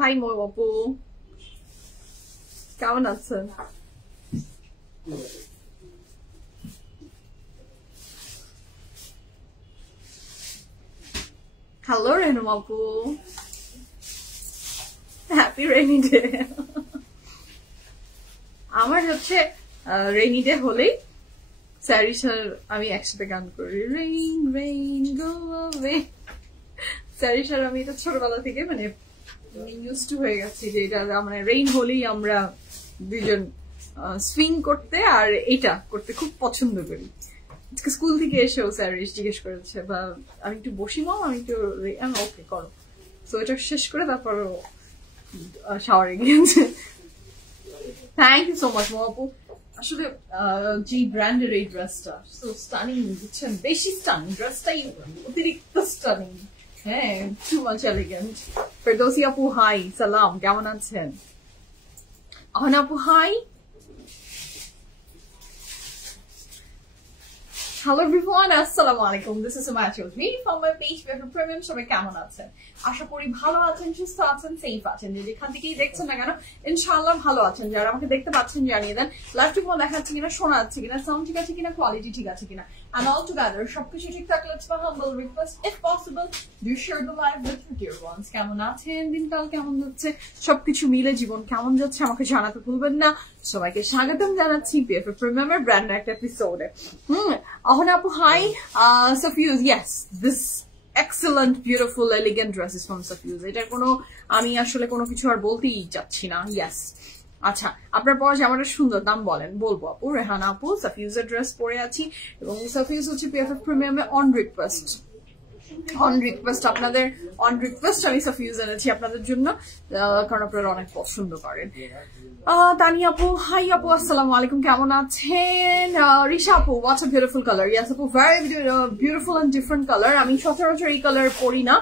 High মো আপু, কেমন আছেন? হ্যালো রেনু আপু, হ্যাপি রেইনি ডে। আমার হচ্ছে রেইনি ডে হলেই স্যারিশার আমি একসাথে গান করি, রেইন রেইন গো অ্যাওয়ে। স্যারিশার আমি এটা ছোটবেলা থেকে মানে ইউজ টু হয়ে গেছি যে এটা মানে রেইন হলেই আমরা দুজন সুইং করতে আর এটা করতে খুব পছন্দ করি। স্কুল থেকে এসেও স্যারিশ জিজ্ঞেস করেছে বা আমি একটু বসি মাম, আমি একটু ওকে করো। তো এটা শেষ করে তারপর শাওয়ারে গিয়েছে। থ্যাংক ইউ সো মাচ মো আপু। আসলে যে ব্র্যান্ডের এই ড্রেসটা সো স্টানিং, বুঝছেন, বেশি স্টানিং, ড্রেসটাই অতিরিক্ত স্টানিং। হ্যাঁ, টু মাচ এলিগেন্ট। ফেরদৌসি আপু হাই, সালাম, কেমন আছেন? আহনা আপু high. Hello everyone, assalamu alaikum. This is Sumaya Choudhury from my page BFF Premium. সবাই কেমন আছেন? আশা করি ভালো আছেন, সুস্থ আছেন, সেফ আছেন। যেখান থেকেই দেখছেন না কেন ইনশাআল্লাহ ভালো আছেন। যারা আমাকে দেখতে পাচ্ছেন জানিয়ে দেন লাইভটি ভালো দেখাচ্ছে কিনা, শোনা যাচ্ছে কিনা, সাউন্ড ঠিক আছে কিনা, কোয়ালিটি ঠিক আছে কিনা। And all together সবকিছু ঠিক থাকলে it's my humble request, if possible do share the live with your dear ones. কেমন আছেন, দিনকাল কেমন যাচ্ছে, সবকিছু মিলে জীবন কেমন যাচ্ছে আমাকে জানাতে ভুলবেন না। সবাইকে স্বাগতম জানাচ্ছি BFF Premium ব্র্যান্ড একটা এপিসোডে। Ahana Apu, hi. Safuse, yes, this excellent, beautiful, elegant dress is from Safuse. এটার কোনো আমি আসলে কোনো কিছু আর বলতেই চাচ্ছি না। Yes. আচ্ছা, আপনার পরে জামাটা সুন্দর, দাম বলেন। বলবো আপু, রেহানা আপু, সাফিউজের ড্রেস পরে আছি এবং সাফিউজ হচ্ছে BFF Premium-এ অন রিকোয়েস্ট। আপনাদের অন রিকোয়েস্ট আমি সাফিউজ এনেছি আপনাদের জন্য, কারণ আপনারা অনেক পছন্দ করেন। তানি আপু হাই আপু, আসসালামু আলাইকুম, কেমন আছেন? রিশা আপু, হোয়াটস আ বিউটিফুল কালার। ইয়াস আপু, very beautiful and different colour. আমি সচরাচর এই কালার পরি না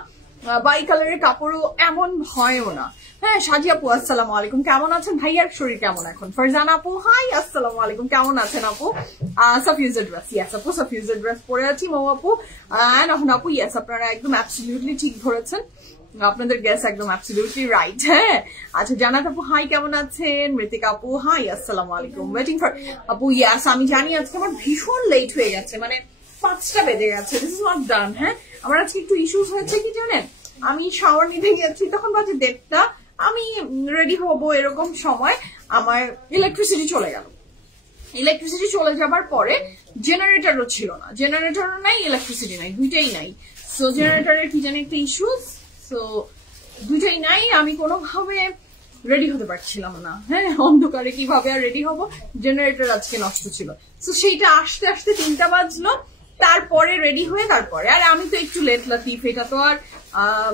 বা এই কালারের কাপড়ও এমন হয়ও না। হ্যাঁ, সাজি আপু আসসালামু আলাইকুম, কেমন আছেন? ভাইয়ার শরীর কেমন এখন? ফারজানা আপু হাই, আসসালামু আলাইকুম, কেমন আছেন আপু? সাফিউজের ড্রেস, ইয়াস আপু, সাফিউজের ড্রেস পরে আছি মৌ আপু। এন্ড এখন আপু, ইয়াস, আপনারা একদম অ্যাবসলিউটলি ঠিক ধরেছেন, আপনাদের গ্যাস একদম অ্যাবসলিউটলি রাইট। হ্যাঁ, আচ্ছা, জানাত আপু হাই, কেমন আছেন? মৃতিকা আপু হাই, আসসালামু আলাইকুম, ওয়েটিং ফর আপু। ইয়াস, আমি জানি আজকে আমার ভীষণ লেট হয়ে গেছে, মানে 5টা বেজে গেছে। This is not done. হ্যাঁ, আমার আজকে একটু ইস্যুস হয়েছে কি জানেন, আমি শাওয়ার নিতে গেছি তখন বাজে 1:30, আমি রেডি হবো এরকম সময় আমার ইলেকট্রিসিটি চলে গেল। ইলেকট্রিসিটি চলে যাবার পরে জেনারেটরও ছিল না, জেনারেটরও নাই, ইলেকট্রিসিটি নাই, দুইটাই নাই। সো জেনারেটরের কি জানি একটা ইস্যুস, সো দুইটাই নাই, আমি কোনোভাবে রেডি হতে পারছিলাম না। হ্যাঁ, অন্ধকারে কিভাবে আর রেডি হবো, জেনারেটর আজকে নষ্ট ছিল। সো সেইটা আসতে আসতে 3টা বাজলো, তারপরে রেডি হয়ে তারপরে, আর আমি তো একটু লেট লাতিফ, এটা তো আর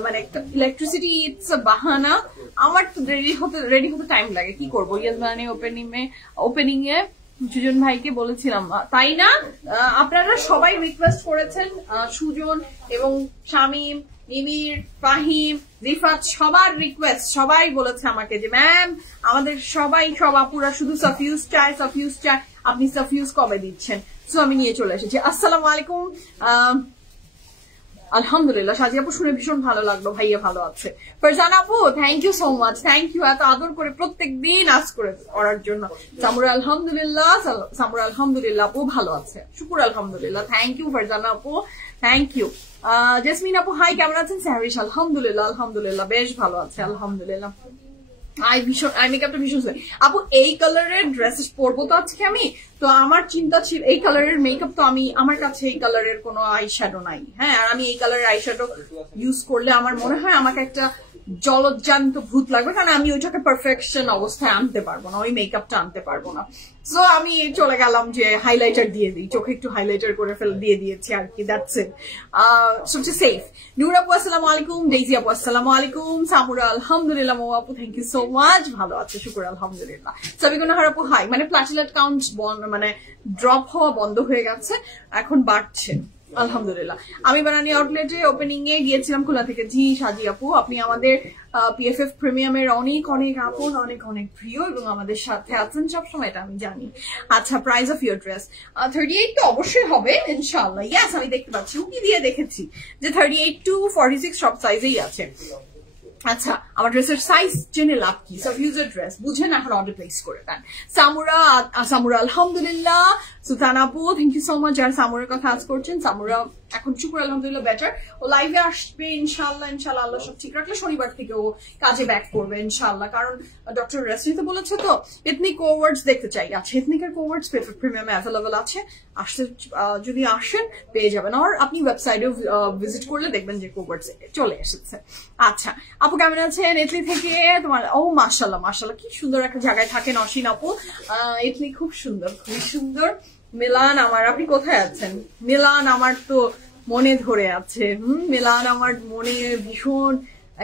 মানে ইলেকট্রিসিটি ইটস আ বাহানা, আমার তো রেডি হতে টাইম লাগে, কি করবো। ইয়াজমানি ওপেনিং এ সুজন ভাইকে বলেছিলাম, তাই না? আপনারা সবাই রিকোয়েস্ট করেছেন, সুজন এবং শামীম, নিমির, ফাহিম, রিফাত, সবার রিকোয়েস্ট, সবাই বলেছে আমাকে যে ম্যাম আমাদের সবাই, সব আপুরা শুধু সাফিউজ চায়, সাফিউজ চায়, আপনি সাফিউজ কবে দিচ্ছেন? সো আমি নিয়ে চলে এসেছি। আসসালামু আলাইকুম। আলহামদুলিল্লাহ, সাজি আপু শুনে ভীষণ ভালো লাগলো, ভাইয়া ভালো আছে। ফারজানা আপু, thank you so much, thank you এত আদর করে প্রত্যেকদিন আজ করে করার জন্য। সামুরা আলহামদুলিল্লাহ, সামুরা আলহামদুলিল্লাহ আপু ভালো আছে, শুকুর আলহামদুলিল্লাহ, থ্যাংক ইউ ফারজানা আপু, থ্যাংক ইউ। জেসমিন আপু হাই, কেমন আছেন? স্যারিশ আলহামদুলিল্লাহ, আলহামদুলিল্লাহ বেশ ভালো আছে, আলহামদুলিল্লাহ। আই মেকআপটা ভীষণ আপু, এই কালারের ড্রেস পরবো তো আজকে আমি, তো আমার চিন্তা ছিল এই কালারের মেকআপ, তো আমি আমার কাছে এই কালারের কোনো আই শ্যাডো নাই। হ্যাঁ, আর আমি এই কালারের আই শ্যাডো ইউজ করলে আমার মনে হয় আমাকে একটা জলজ্জান্ত ভূত লাগবে, কারণ আমি ওইটাকে পারফেকশন অবস্থায় আনতে পারবো না, ওই মেকআপটা আনতে পারবো না। সো আমি চলে গেলাম যে হাইলাইটার দিয়ে দিই, চোখে একটু হাইলাইটার করে দিয়ে দিয়েছি আর কি, দ্যাটস ইট। সবচেয়ে সেফ। নূর আপু আসসালামু আলাইকুম, ডেইজি আপু আসসালামু আলাইকুম, সামুরা আলহামদুলিল্লাহ, মৌ আপু থ্যাংক ইউ সো মাচ, ভালো আছে, শুকুর আলহামদুলিল্লাহ। সাবিগুনাহার আপু হাই, মানে প্লাটিলেট কাউন্ট মানে ড্রপ হওয়া বন্ধ হয়ে গেছে, এখন বাড়ছে আলহামদুলিল্লাহ। আমি বানানি আউটলেটে ওপেনিং এ গিয়েছিলাম খোলা থেকে। জি সাজি আপু, আপনি আমাদের BFF প্রিমিয়ামের অনেক অনেক আপন, অনেক অনেক প্রিয় এবং আমাদের সাথে আছেন সবসময়, এটা আমি জানি। আচ্ছা, প্রাইস অফ ইউর ড্রেস 38 তো অবশ্যই হবে ইনশাআল্লাহ। ইয়াস, আমি দেখতে পাচ্ছি, উকি দিয়ে দেখেছি যে 38 to 46 সব সাইজেই আছে। আচ্ছা, আমার ড্রেসের সাইজ জেনে লাভ কি? সাফিউজের ড্রেস বুঝেন, এখন অর্ডার প্লেস করে দেন। সামুরা আলহামদুলিল্লাহ। সুলতান আপু থ্যাংক ইউ সো মাচ যারা সামুরের কথা আজ করছেন। সামুরা এখন শুকুর আলহামদুলিল্লাহ বেটার, ও লাইভে আসবে ইনশাল্লাহ। আল্লাহ সব ঠিক রাখলে শনিবার থেকে ও কাজে ব্যাক করবে ইনশাল্লাহ, কারণ ডক্টর রেস্ট নিতে বলেছে তো। এথনিক কোভার্ডস দেখতে চাই, আচ্ছা এথনিকের কোভার্ডস প্রিমিয়ামে অ্যাভেলেবল আছে, আসতে যদি আসেন পেয়ে যাবেন, আর আপনি ওয়েবসাইটেও ভিজিট করলে দেখবেন যে কোভার্ডস চলে এসেছে। আচ্ছা আপু কেমন আছেন? ইটলি থেকে তোমার, ও মাশাল্লাহ মাশাল্লাহ, কি সুন্দর একটা জায়গায় থাকেন অসীন আপু। ইটলি খুব সুন্দর, খুবই সুন্দর। মিলান আমার, আপনি কোথায় আছেন? মিলান আমার তো মনে ধরে আছে। মিলান আমার মনে ভীষণ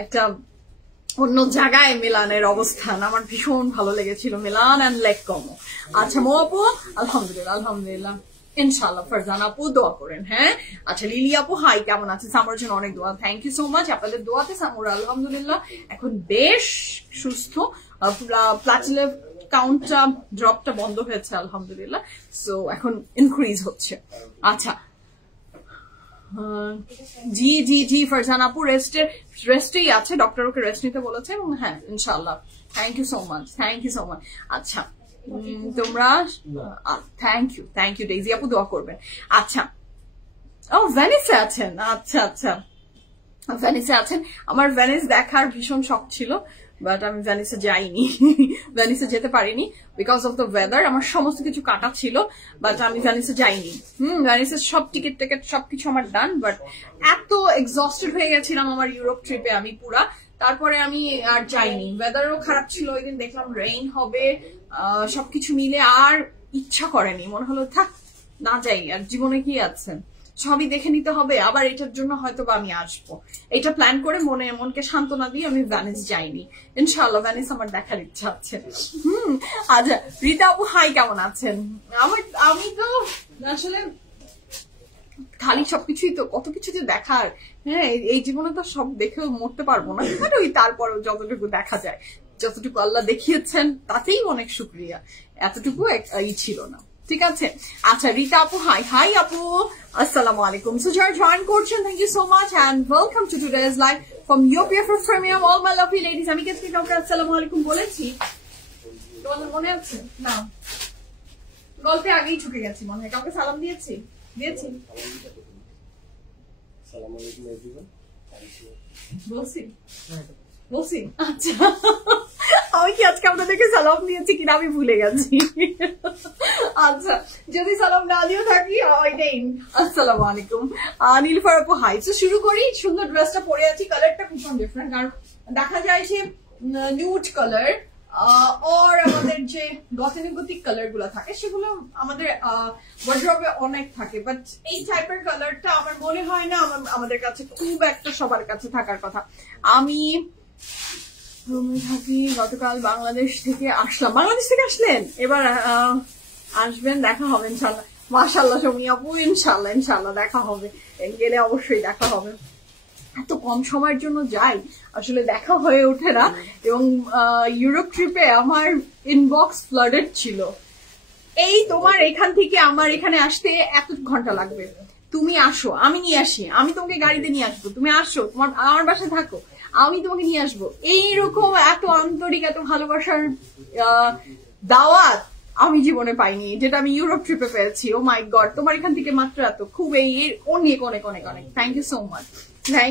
একটা অন্য জায়গায় মিলানের অবস্থান, আমার ভীষণ ভালো লেগেছিল মিলান অ্যান্ড লেক কমো। আচ্ছা মো আপু আলহামদুলিল্লাহ আলহামদুলিল্লাহ ইনশাল্লাহ। ফারজান আপু দোয়া করেন। হ্যাঁ আচ্ছা লিলি আপু হাই কেমন আছে? সামুরার জন্য অনেক দোয়া, থ্যাংক ইউ সো মাচ আপনাদের দোয়াতে সামুরা আলহামদুলিল্লাহ এখন বেশ সুস্থ। প্লাটিলেভ কাউন্টটা ড্রপটা বন্ধ হয়েছে আলহামদুলিল্লাহ, সো এখন ইনক্রিজ হচ্ছে। আচ্ছা জি জি জি ফারজান আপু রেস্টেই আছে, ডক্টর ওকে রেস্ট নিতে বলেছে, এবং হ্যাঁ ইনশাল্লাহ। Thank you so much, thank you so much. আচ্ছা তোমরা থ্যাংক ইউ ডেইজি আপু দোয়া করবেন। আচ্ছা ও ভেনিসে আছেন, আচ্ছা আচ্ছা ভেনিসে আছেন। আমার ভেনিস দেখার ভীষণ শখ ছিল, বাট আমি ভেনিসে যাইনি, ভেনিসে যেতে পারিনি বিকজ অফ দ্য ওয়েদার। আমার সমস্ত কিছু কাটা ছিল, বাট আমি ভেনিসে যাইনি। ভেনিসের সব টিকিট সবকিছু আমার ডান, বাট এত এক্সস্টেড হয়ে গেছিলাম আমার ইউরোপ ট্রিপে আমি পুরা, তারপরে আমি আর যাইনি। ওয়েদারও খারাপ ছিল ওই দিন, দেখলাম রেইন হবে, সবকিছু মিলে আর ইচ্ছা করেনি, মনে হলো থাক না যাই, আর জীবনে কি আছে, সবই দেখে নিতে হবে, আবার এটার জন্য হয়তো বা আমি আসবো, এটা প্ল্যান করে মনকে সান্ত্বনা দিয়ে আমি ভ্যানিস যাইনি। ইনশাআল্লাহ ভ্যানিস আমার দেখার ইচ্ছা আছে। আচ্ছা রীতা আপু হাই কেমন আছেন? আমি তো আসলে খালি সবকিছুই তো, কত কিছু যে দেখার, হ্যাঁ এই জীবনে তো সব দেখেও মরতে পারবো না, ওই তারপরেও যতটুকু দেখা যায়, যতটুকু আল্লাহ দেখিয়েছেন তাতেই অনেক শুক্রিয়া, এতটুকু ছিল না, ঠিক আছে। আচ্ছা রীতা আপু হাই আপু আসসালামু আলাইকুম। সো যারা জয়েন করছেন thank you so much and welcome to today's live from UPF premium. All my lovely ladies, আমি কাছে কাউকে আসসালামু আলাইকুম বলেছি? তোমাদের মনে আছে না? গল্পে আগেই ঢুকে গেছি মনে হয়, কাউকে সালাম দিয়েছি বলছি আচ্ছা আমি কি আজকে আপনাদেরকে সালাম দিয়েছি কিনা আমি ভুলে গেছি। আচ্ছা যদি সালাম না দিয়েও থাকি আসসালামু আলাইকুম। নীলফার আপু হাই। তো শুরু করি, সুন্দর ড্রেসটা পরে আছি, কালারটা ভীষণ ডিফারেন্ট, কারণ দেখা যায় যে নিউড কালার আর আমাদের যে গতানুগতিক কালার গুলো থাকে সেগুলো আমাদের ওয়ার্ড্রবে অনেক থাকে, বাট এই টাইপের কালারটা আমার মনে হয় না আমাদের কাছে খুব একটা সবার কাছে থাকার কথা। আমি থাকি, গতকাল বাংলাদেশ থেকে আসলাম। বাংলাদেশ থেকে আসলেন, এবার আসবেন, দেখা হবে ইনশাল্লাহ। মাশাআল্লাহ সৌমি আপু, ইনশাল্লাহ দেখা হবে, গেলে অবশ্যই দেখা হবে। এত কম সময়ের জন্য যাই, আসলে দেখা হয়ে ওঠে না, এবং ইউরোপ ট্রিপে আমার ইনবক্স ফ্লাডেড ছিল। এই তোমার এখান থেকে আমার এখানে আসতে এত ঘন্টা লাগবে, তুমি আসো আমি নিয়ে আসি, আমি তোমাকে গাড়িতে নিয়ে আসবো, তুমি আসো আমার বাসায় থাকো, আমি তোমাকে নিয়ে আসবো। এইরকম এত আন্তরিক এত ভালোবাসার দাওয়াত আমি জীবনে পাইনি, যেটা আমি ইউরোপ ট্রিপে পেয়েছি। ও মাই গড, তোমার এখান থেকে মাত্র এত, খুব অনেক অনেক অনেক অনেক থ্যাংক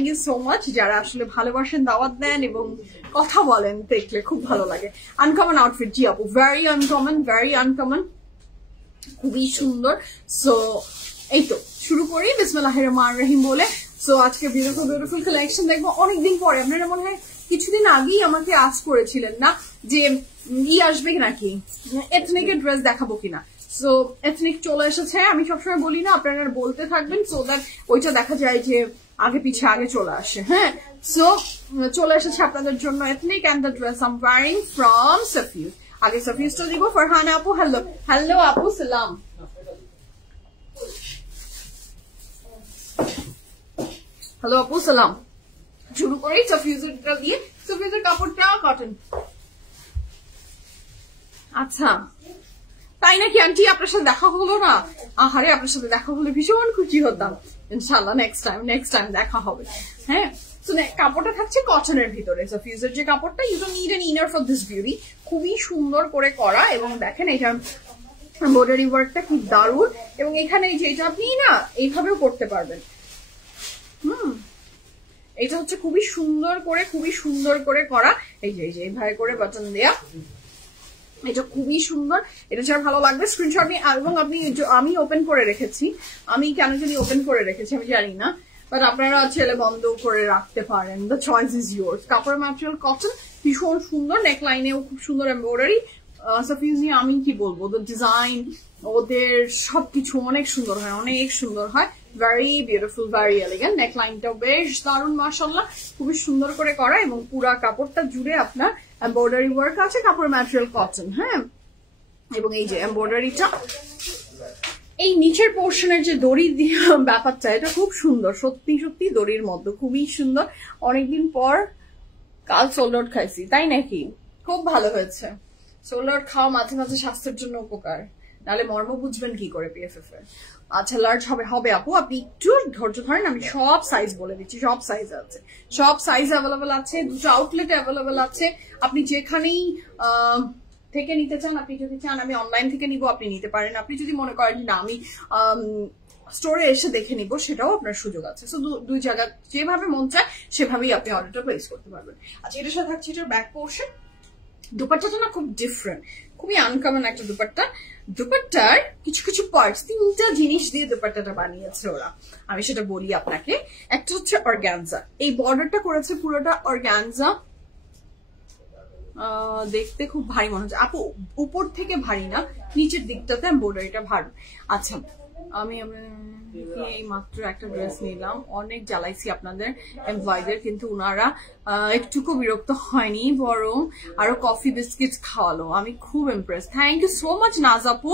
ইউ সো মাচ যারা আসলে ভালোবাসেন, দাওয়াত দেন এবং কথা বলেন, দেখলে খুব ভালো লাগে। আনকমন আউটফিট, জি আপু ভেরি আনকমন, খুবই সুন্দর। সো এই তো শুরু করি বিসমিল্লাহির রহমানির রহিম বলে। সো আজকে বিউটিফুল কালেকশন দেখবো অনেকদিন পরে। আপনারা মনে হয় কিছুদিন আগেই আমাকে আস্ক করেছিলেন না যে আসবে নাকি, এথনিকের ড্রেস দেখাবো কিনা। সো এথনিক চলে এসেছে, আমি সবসময় বলি না আপনারা বলতে থাকবেন, সো দ্যাট ওইটা দেখা যায় যে আগে পিছে আগে চলে আসে। হ্যাঁ সো চলে এসেছে আপনাদের জন্য Ethnic and the dress I am wearing from সাফিউজ। আগে সাফিউজটা দিব। ফারহানা আপু হ্যালো আপু সালাম। হ্যালো আপু সালাম। শুরু করি সাফিউজটা দিয়ে। সাফিউজের কাপড়টা কটন। আচ্ছা তাই নাকি আন্টি, আপনার সাথে দেখা হলো না? আহারে আপনার সাথে দেখা হলে ভীষণ খুশি হতাম। ইনশাআল্লাহ নেক্সট টাইম দেখা হবে। হ্যাঁ সো কাপড়টা থাকছে কটনের ভিতরে। সো ফিউজের যে কাপড়টা, you don't need an inner for this beauty. খুবই সুন্দর করে করা, এবং দেখেন এটা এমব্রয়ডারি ওয়ার্কটা খুব দারুণ, এবং এখানে যেটা আপনি না এইভাবেও করতে পারবেন। এটা হচ্ছে খুবই সুন্দর করে করা, এই যে এইভাবে করে বাটন দেয়া, এটা খুবই সুন্দর। এটা যার ভালো লাগবে স্ক্রিনশট নিয়ে, এবং আমি ওপেন করে রেখেছি, আমি কেন জানি ওপেন করে রেখেছি আমি জানি না, বাট আপনারা ছেলে বন্ধ করে রাখতে পারেন, দ্য চয়েস ইজ ইয়োর্স। কাপড়ের ম্যাটেরিয়াল কটন, ভীষণ সুন্দর, নেক লাইনেও খুব সুন্দর এমব্রয়ডারি। সাফিউজি আমি কি বলবো, দ্য ডিজাইন ওদের সবকিছু অনেক সুন্দর হয়, ভেরি বিউটিফুল, ভেরি এলিগেন্ট। নেক লাইনটাও বেশ দারুণ মাশাআল্লাহ, খুবই সুন্দর করে করা, এবং পুরা কাপড়টা জুড়ে আপনার এমব্রয়ডারি ওয়ার্ক আছে, কাপড়ের ম্যাটেরিয়াল কটন। হ্যাঁ, এবং এই যে এমব্রয়ডারিটা, এই নিচের পোর্শনের যে দড়ি ব্যাপারটা, এটা খুব সুন্দর, সত্যি দড়ির মধ্যে খুবই সুন্দর। অনেকদিন পর কাল সোল্ড আউট খাইছি, তাই নাকি? খুব ভালো হয়েছে। সোল্ড আউট খাওয়া মাঝে মাঝে স্বাস্থ্যের জন্য উপকার, নাহলে মর্ম বুঝবেন কি করে পিএফএফ এর। আচ্ছা, লার্জ হবে আপু, আপনি একটু ধৈর্য ধরেন, আমি সব সাইজ বলে দিচ্ছি। সব সাইজ আছে, সব সাইজ অ্যাভেলেবেল আছে, দুটো আউটলেট অ্যাভেলেবেল আছে। আপনি যেখানেই থেকে নিতে চান, আপনি যদি চান আমি অনলাইন থেকে নিব, আপনি নিতে পারেন। আপনি যদি মনে করেন না আমি স্টোরে এসে দেখে নিব, সেটাও আপনার সুযোগ আছে। সো দুই জায়গা যেভাবে মন চায় সেভাবেই আপনি অর্ডারটা প্লেস করতে পারবেন। আচ্ছা, এটার সাথে থাকছে এটার ব্যাক পোর্শন। দুপাট্টাটা না খুব ডিফারেন্ট, খুবই আনকমন একটা দুপাট্টা। দুপাট্টার কিছু পার্টস, 3টা জিনিস দিয়ে দুপাট্টাটা বানিয়েছে ওরা, আমি সেটা বলি আপনাকে। একটা হচ্ছে অর্গানজা, এই বর্ডারটা করেছে পুরোটা অর্গানজা। দেখতে খুব ভারী মনে হচ্ছে আপু, উপর থেকে ভারী না, নিচের দিকটাতে এমব্রয়ডারিটা ভারী। আচ্ছা, আমি এই মাত্র একটা ড্রেস নিলাম, অনেক জ্বালাইছি আপনাদের এমপ্লয়ীদের, কিন্তু ওনারা একটুকু বিরক্ত হয়নি, বরং আরো কফি বিস্কিট খাওয়ালো। আমি খুব impress, thank you so much Naz আপু।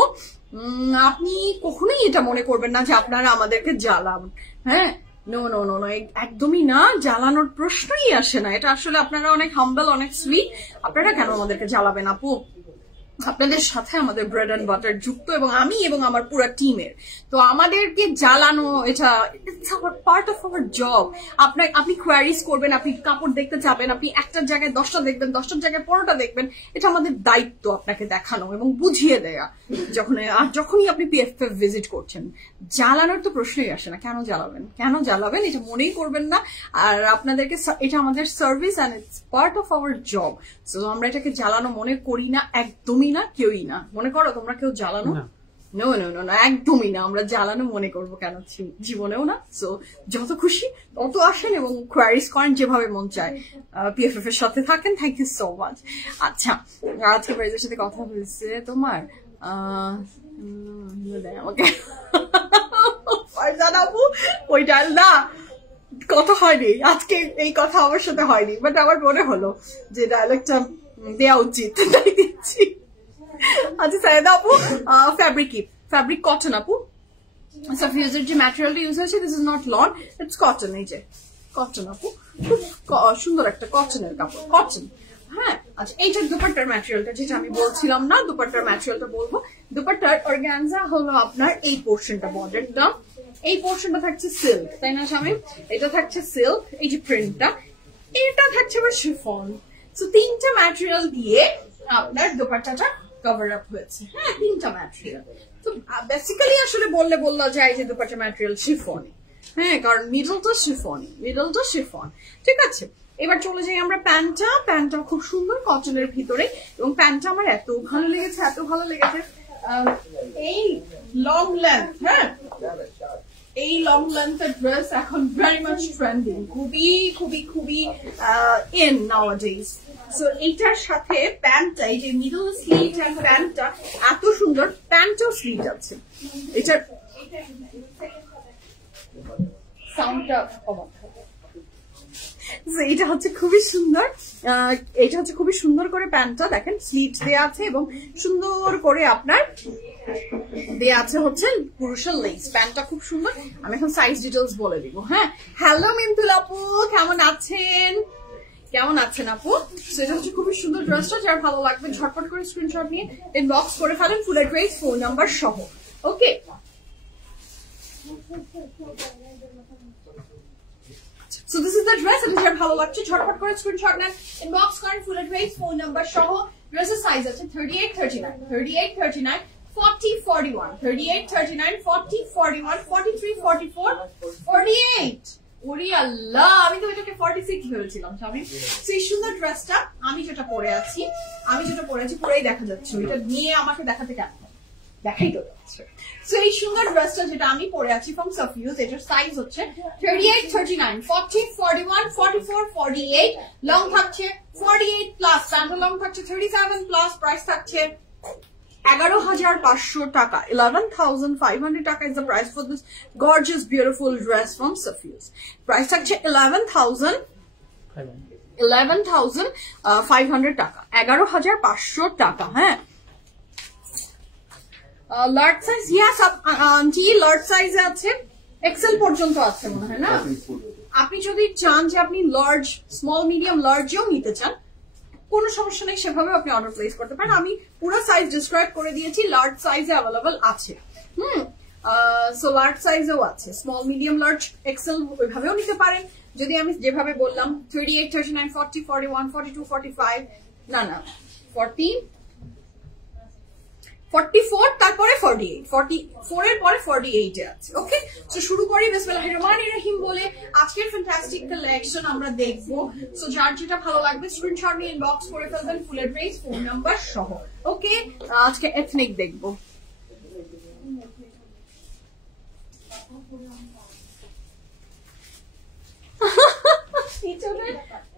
আপনি কখনোই এটা মনে করবেন না যে আপনারা আমাদেরকে জ্বালান। হ্যাঁ, নো, একদমই না, জ্বালানোর প্রশ্নই আসে না। এটা আসলে আপনারা অনেক হাম্বল, অনেক সুইট, আপনারা কেন আমাদেরকে জ্বালাবেন আপু? আপনাদের সাথে আমাদের ব্রেড অ্যান্ড বাটার যুক্ত, এবং আমি এবং আমার পুরো টিমের। তো আমাদেরকে জ্বালানো, এটা it's hour part of our job. আপনি কোয়ারিজ করবেন, আপনি কাপড় দেখতে চাবেন, আপনি একটার জায়গায় 10টা দেখবেন, 10টার জায়গায় 15টা দেখবেন, এটা আমাদের দায়িত্ব আপনাকে দেখানো এবং বুঝিয়ে দেয়া। যখনই আপনি পিএফএফ ভিজিট করছেন, জ্বালানোর তো প্রশ্নই আসে না। কেন জ্বালাবেন এটা মনেই করবেন না। আর আপনাদেরকে, এটা আমাদের service and it's part of our job. So আমরা এটাকে জ্বালানো মনে করি না, একদমই না, কেউই না। মনে করো তোমরা কেউ জ্বালানো? নো, একদমই না, আমরা জ্বালানো মনে করবো কেন, জীবনেও না। সো যত খুশি তত আসেন এবং কোয়ারিজ করেন যেভাবে মন চায়, পিএফএফ এর সাথে থাকেন। Thank you so much. আচ্ছা, আজকে ভাইদের সাথে কথা হয়েছে তোমার, আমাকে জানাবো ওই ডাল না, কথা হয়নি আজকে, এই কথা আমার সাথে হয়নি, বাট আমার মনে হলো যে ডায়লগটা দেওয়া উচিত, তাই দিচ্ছি। আচ্ছা সাইদা আপু, ফ্যাব্রিক কটন আপু। সাফিউজের যে ম্যাটেরিয়ালটা ইউজ হয়েছে, this is not lawn, it's cotton. এই যে কটন আপু, খুব সুন্দর একটা কটনের কাপড়, কটন। হ্যাঁ, আচ্ছা, এইটার দুপাট্টার ম্যাটেরিয়ালটা যেটা আমি বলছিলাম না, দুপাট্টার ম্যাটেরিয়ালটা বলবো। দুপাট্টার অর্গানজা হলো আপনার এই পোর্শনটা, বর্ডারটা, এই পোর্শনটা থাকছে সিল্ক, তাই না শামিম? এটা থাকছে সিল্ক, এই যে প্রিন্টটা, এটা থাকছে আবার শিফন। সো 3টা ম্যাটেরিয়াল দিয়ে আপনার দুপাট্টাটা কভার আপ হয়েছে। হ্যাঁ, 3টা ম্যাটেরিয়াল। তো বেসিক্যালি আসলে বললা যায় যে দুপাট্টা ম্যাটেরিয়াল শিফনি। হ্যাঁ, কারণ মিডলটা শিফন। ঠিক আছে, এবার চলে যাই আমরা প্যান্টটা খুব সুন্দর কটনের ভিতরে, এবং প্যান্টটা আমার এত ভালো লেগেছে, এই লং লেন্থ। হ্যাঁ, এই লং লেন্থের ড্রেস এখন ভেরি মাচ ট্রেন্ডিং, খুবই ইন নাওয়াডেজ। সো এইটার সাথে প্যান্টটা, এই যে মিডল স্লিভ আর প্যান্টটা এত সুন্দর, প্যান্টটাও স্লিভ আছে। এটার সাউন্ডটা এটা হচ্ছে খুবই সুন্দর, এটা হচ্ছে খুবই সুন্দর করে প্যান্টটা দেখেন, স্লিভ দেওয়া আছে এবং সুন্দর করে আপনার দেওয়া আছে হচ্ছে পুরুষের লেস। প্যান্টটা খুব সুন্দর। আমি এখন সাইজ ডিটেলস বলে দিব। হ্যাঁ, হ্যালো মিন্তুল আপু, কেমন আছেন আপু? সেটা হচ্ছে খুবই সুন্দর ড্রেসটা, যার ভালো লাগবে ঝটপট করে স্ক্রিনশট নিয়ে ইনবক্স করে ফেলেন, ফুল অ্যাড্রেস, ফোন নাম্বার সহ। Okay, so this is the dress, এটা যার ভালো লাগছে ঝটপট করে স্ক্রিনশট নেন, ইনবক্স করেন ফুল অ্যাড্রেস ফোন নাম্বার সহ। ড্রেসের সাইজ আছে 38, 39, 38, 39, 40, 41, 38, 39, 40, 41, 43, 44, 48। ওরে আল্লাহ, আমি তো এটাকে 46 ভেবেছিলাম স্বামী। সেই সুন্দর ড্রেসটা আমি যেটা পরে আছি পুরোই দেখা যাচ্ছে, এটা নিয়ে আমাকে দেখাতে কেন, দেখাই তো যাচ্ছে। সো এই সুন্দর ড্রেসটা যেটা আমি পরে আছি ফ্রম সাফিউজ, এটার সাইজ হচ্ছে 38, 39, 40, 41, 44, 48, লং থাকছে 48 প্লাস, স্যান্ডেল লং থাকছে 37 প্লাস, প্রাইস থাকছে 11,500 টাকা। 11,500 টাকা is the price for this gorgeous beautiful dress from Safius. Price থাকছে 11,500 টাকা, 11,500 টাকা। হ্যাঁ, large size, yes aunty, large size আছে, এক্সেল পর্যন্ত আছে মনে হয় না। আপনি যদি চান যে আপনি লার্জ, স্মল, মিডিয়াম, লার্জও নিতে চান, কোনো সমস্যা নেই, সেভাবে আপনি অর্ডার প্লেস করতে পারেন। আমি পুরো সাইজ ডিসক্রাইব করে দিয়েছি, লার্জ সাইজে অ্যাভেলেবল আছে। সো লার্জ সাইজেও আছে, স্মল, মিডিয়াম, লার্জ, এক্সেল ওইভাবেও নিতে পারেন। যদি আমি যেভাবে বললাম 38, 39, 40, 41, 42, 45, না 44, তারপরে 48, 44 এর পরে 48 এ আছে। ওকে, সো শুরু করি বিসমিল্লাহির রহমানির রহিম বলে। আজকের ফ্যান্টাস্টিক কালেকশন আমরা দেখবো। সো যার যেটা ভালো লাগবে স্ক্রিনশট নিয়ে ইনবক্স করে ফেলবেন ফুল অ্যাড্রেস ফোন নাম্বার সহ। ওকে, আজকে এথনিক দেখবো।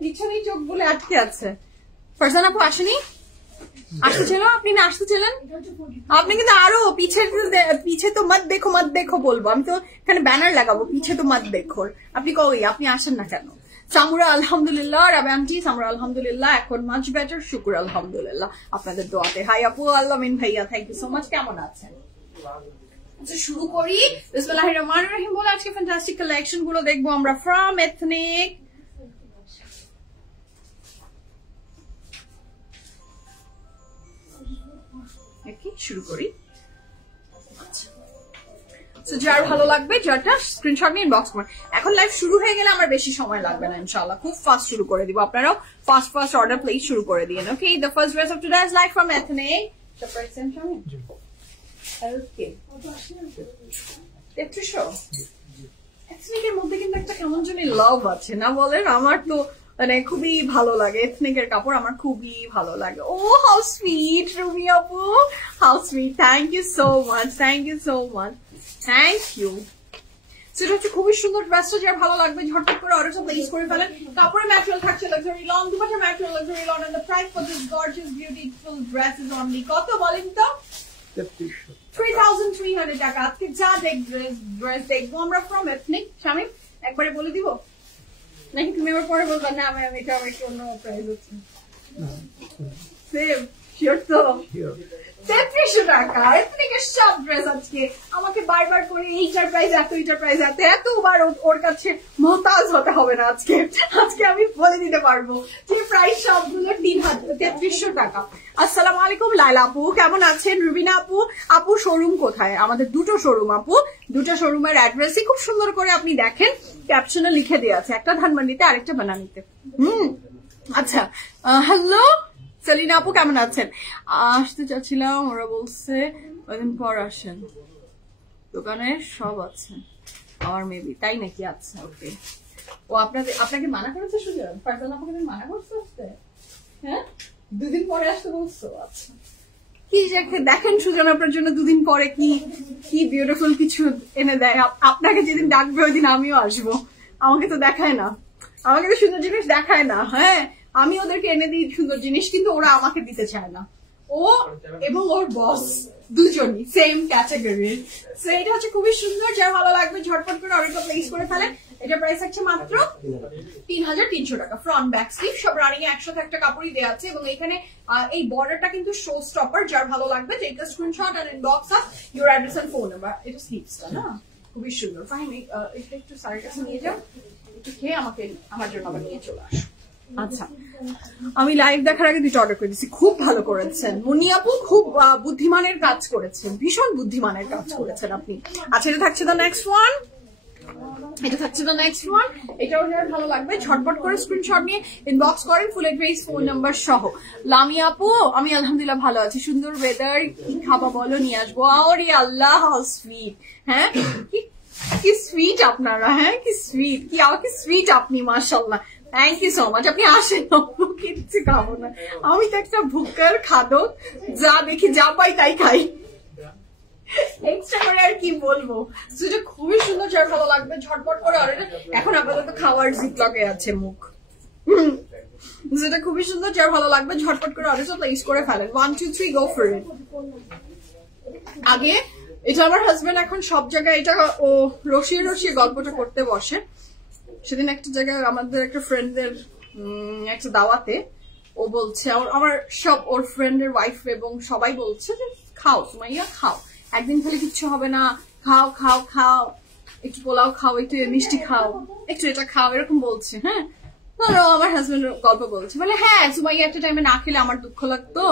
পিছনে চোখ বলে আটকে আছে। ফারজানা আপু আসেনি, আসতেছিল, আপনি না আসতেছিলেন, আপনি কিন্তু আরো পিছে তো মত দেখো বলবো, আমি তো এখানে ব্যানার লাগাবো পিছে তো মত দেখো। আপনি কই, আপনি আসেন না কেন? সামুরা আলহামদুলিল্লাহ, রাবে আন্টি সামুরা আলহামদুলিল্লাহ, এখন মাচ বেটার, শুকুর আলহামদুলিল্লাহ আপনাদের দোয়াতে। হাই আপু, আল্লামিন ভাইয়া, থ্যাংক ইউ সো মাচ। কেমন আছেন? শুরু করি বিসমিল্লাহির রহমানির রহিম বলে। আজকে ফ্যান্টাস্টিক কালেকশন গুলো দেখবো আমরা ফ্রম এথনিক। শুরু করি, যার ভালো লাগবে যারটা স্ক্রিনশট নিয়ে ইনবক্স করুন। এখন লাইভ শুরু হয়ে গেলে আমার বেশি সময় লাগবে না ইনশাআল্লাহ, খুব ফাস্ট শুরু করে দিব, আপনারাও ফাস্ট অর্ডার প্লেস শুরু করে দিন। Okay, the first dress of today is live from Ethnic. Okay, 3300 এথনিকের মধ্যে কিন্তু একটা কেমন জানি লাভ আছে না বলেন? আমার তো মানে খুবই ভালো লাগে এথনিকের কাপড়, আমার খুবই ভালো লাগে। ও হাউ সুইট রুমি আপু, how sweet, thank you so much, thank you so much, thank you. সেটা হচ্ছে খুবই সুন্দর ড্রেসটা, যার ভালো লাগবে ঝটপট করে অর্ডারটা প্লেস করে ফেলেন। কাপড়ের ম্যাটেরিয়াল থাকছে লাক্সারি লং, দুপাটার material luxury lawn, and the price for this gorgeous beautiful dress is only কত বলেন তো? 3,300 টাকা। আজকে যা ড্রেস দেখবো আমরা ফ্রম এথনিক, স্বামী একবারে বলে দিব নাকি তুমি আবার পরে বলবা? না আমি এটা আমার একটু অন্য প্রাইস হচ্ছে। সেম শিওর তো? 3300 টাকা এথনিকের সব ড্রেস। আজকে আমাকে বারবার করে এইটার প্রাইস এত, এইটার প্রাইস এত, এতবার ওর কাছে মোহতাজ হতে হবে না। আজকে আমি বলে দিতে পারবো যে প্রাইস সবগুলো 3300 টাকা। আসসালামু আলাইকুম লাইলা আপু, কেমন আছেন? রুবিনা আপু শোরুম কোথায়? আমাদের দুটো শোরুম আপু, দুটো শোরুমের অ্যাড্রেসই খুব সুন্দর করে আপনি দেখেন, ক্যাপশনে লিখে দেওয়া আছে, একটা ধানমন্ডিতে আরেকটা বানানিতে। আচ্ছা, হ্যালো সেলিনা আপু, কেমন আছেন? আসতে চাচ্ছিলাম, ওরা বলছে কয়েকদিন পর আসেন, দোকানে সব আছে আমার মেবি, তাই নাকি? আচ্ছা ওকে। ও আপনাকে মানা করেছে সুজন? ফারজানা আপুকে মানা করছে আসতে? হ্যাঁ, 2 দিন পরে আসতে বলছো? আচ্ছা, কি দেখেন সুজন আপনার জন্য 2 দিন পরে কি বিউটিফুল কিছু এনে দেয়। আপনাকে যেদিন ডাকবে ওই দিন আমিও আসবো। আমাকে তো দেখায় না, আমাকে তো সুন্দর জিনিস দেখায় না। হ্যাঁ, আমি ওদেরকে এনে দিই সুন্দর জিনিস, কিন্তু ওরা আমাকে দিতে চায় না। ও এবং ওর বস দুজনই সেম ক্যাটাগরির। সো এটা হচ্ছে খুবই সুন্দর, যার ভালো লাগবে ঝটপট করে অর্ডারটা প্লেস করে ফেলেন। এটা প্রাইস আছে মাত্র 3,300 টাকা। ফ্রন্ট ব্যাক স্লিভ সব রানিং এ একসাথে একটা কাপড়ই দেওয়া আছে, এবং এখানে এই বর্ডারটা কিন্তু শো স্টপার। যার ভালো লাগবে take the screenshot and inbox us your address and phone number. এটা স্লিভসটা না খুবই সুন্দর। ফাইন, এটা একটু স্যারের কাছে নিয়ে যাও, একটু খেয়ে আমার জন্য আবার নিয়ে চলে আসো। আচ্ছা, আমি লাইভ দেখার আগে 2টা অর্ডার করে দিচ্ছি। খুব ভালো করেছেন মুনি আপু, খুব বুদ্ধিমানের কাজ করেছেন, ভীষণ বুদ্ধিমানের কাজ করেছেন আপনি। আচ্ছা, এটা থাকছে দ্য নেক্সট ওয়ান। এটা থাকছে না নেক্সট ওয়ান। এটাও ভালো লাগবে, ঝটপট করে স্ক্রিনশট নিয়ে ইনবক্স করেন ফুল অ্যাড্রেস ফোন নাম্বার সহ। লামিয়া আপু আমি আলহামদুলিল্লাহ ভালো আছি, সুন্দর ওয়েদার, কি খাবা বলো নিয়ে আসবো। আরে আল্লাহ হাউ সুইট, হ্যাঁ কি সুইট আপনারা, হ্যাঁ কি সুইট, কি সুইট আপনি, মাশাআল্লাহ, থ্যাংক ইউ সো মাচ। আপনি আসেন, কিচ্ছু খাবো না, আমি তো একটা ভুক্কার খাদক, যা দেখি যা পাই তাই খাই, এক্সট্রা করে আর কি বলবো। সেটা খুবই সুন্দর, যার ভালো লাগবে ঝটপট করে অর্ডার। এখন আপাতত খাওয়ার জিপলকে আছে মুখ, যেটা খুবই সুন্দর, যার ভালো লাগবে ঝটপট করে অর্ডার প্লেস করে ফেলেন। 1 2 3 গো ফর ইট। আগে এটা আমার হাজবেন্ড এখন সব জায়গায় এটা ও রসিয়ে রসিয়ে গল্পটা করতে বসে। সেদিন একটা জায়গায় আমাদের একটা ফ্রেন্ডের একটা দাওয়াতে ও বলছে, আমার সব ওর ফ্রেন্ডের ওয়াইফ এবং সবাই বলছে যে খাও সুমাইয়া খাও, একদিন খালি কিচ্ছু হবে না, খাও খাও খাও, একটু পোলাও খাও, একটু মিষ্টি খাও, একটু এটা খাও, এরকম বলছে। হ্যাঁ, আমার হাজবেন্ড গল্প বলছে, বলে হ্যাঁ সুমাইয়া একটা টাইমে না খেলে আমার দুঃখ লাগতো,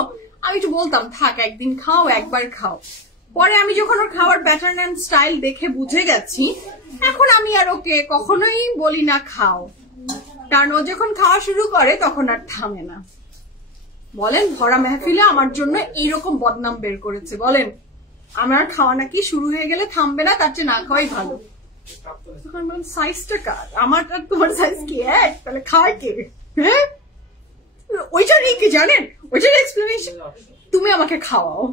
আমি একটু বলতাম থাক একদিন খাও, একবার খাও। পরে আমি যখন ওর খাওয়ার প্যাটার্ন অ্যান্ড স্টাইল দেখে বুঝে গেছি, এখন আমি আর ওকে কখনোই বলি না খাও, কারণ ও যখন খাওয়া শুরু করে তখন আর থামে না। বলেন ভরা মেহফিলে আমার জন্য এইরকম বদনাম বের করেছে, বলেন আমার খাওয়া নাকি শুরু হয়ে গেলে থামবে না, তার চেয়ে না খাওয়াই ভালো। তখন বলেন সাইজটা কার, আমার আর তোমার সাইজ কি এক, তাহলে খায় কে? হ্যাঁ, ওইটার কি জানেন, ওইটার এক্সপ্লেনেশন তুমি আমাকে খাওয়াও,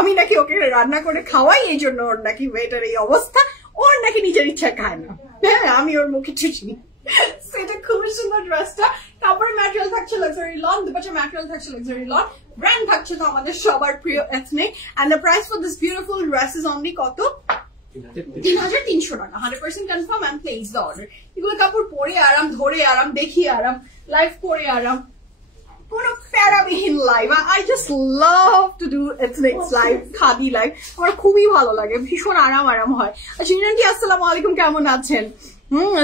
আমি নাকি ওকে রান্না করে খাওয়াই, এই জন্য ওর নাকি ওয়েটার এই অবস্থা, ওর নাকি নিজের ইচ্ছা খায় না। হ্যাঁ, আমি ওর মুখে চুষি। সেটা খুবই সুন্দর ড্রেসটা। কাপড়ের ম্যাটেরিয়াল থাকছে লাক্সারি লন, দুপাশে ম্যাটেরিয়াল থাকছে লাক্সারি লন, ব্র্যান্ড থাকছে তো আমাদের সবার প্রিয় ethnic, and the price for this beautiful dress is only কত? 3,300 টাকা। 100% confirm and place the order. এগুলো কাপড় পরে আরাম, ধরে আরাম, দেখি আরাম, লাইফ করে আরাম, কোনো প্যারাবিহীন life. I just love to do ethnics life, khadi life, আমার খুবই ভালো লাগে, ভীষণ আরাম আরাম হয়। শিরিনান্টি আসসালামু আলাইকুম, কেমন আছেন?